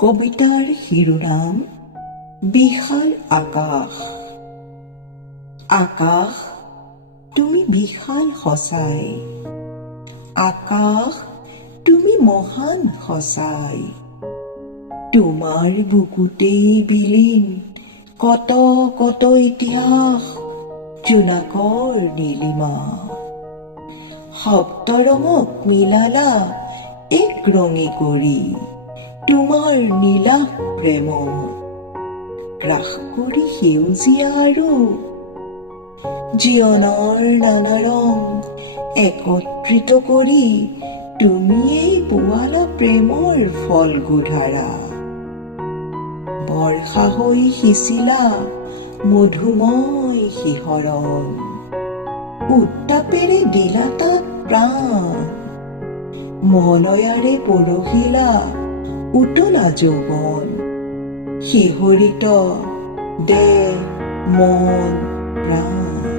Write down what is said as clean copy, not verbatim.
কবিতাৰ শিৰোনাম বিশাল আকাশ। আকাশ তুমি বিশাল সঁচাই, আকাশ তুমি মহান সঁচাই। তোমাৰ বুকুতেই বিলীন কত কত ইতিহাস, জোনাকৰ নীলিমা। সপ্তৰঙক মিলালা এক ৰঙী কৰি, তোমাৰ নীলা প্ৰেমত গ্ৰাস কৰি সেউজীয়া আৰু জীৱনৰ নানা ৰং একত্ৰিত কৰি তুমিয়েই পোৱালা প্ৰেমৰ ফলগোধাৰা। বৰ্ষা হৈ সিঁচিলা মধুময় শিহৰণ, উত্তাপেৰে দিলা তাত প্ৰাণ। মলয়াৰে পৰহিলা উতলা যৌৱন, শিহৰিত দেহ মন প্ৰাণ।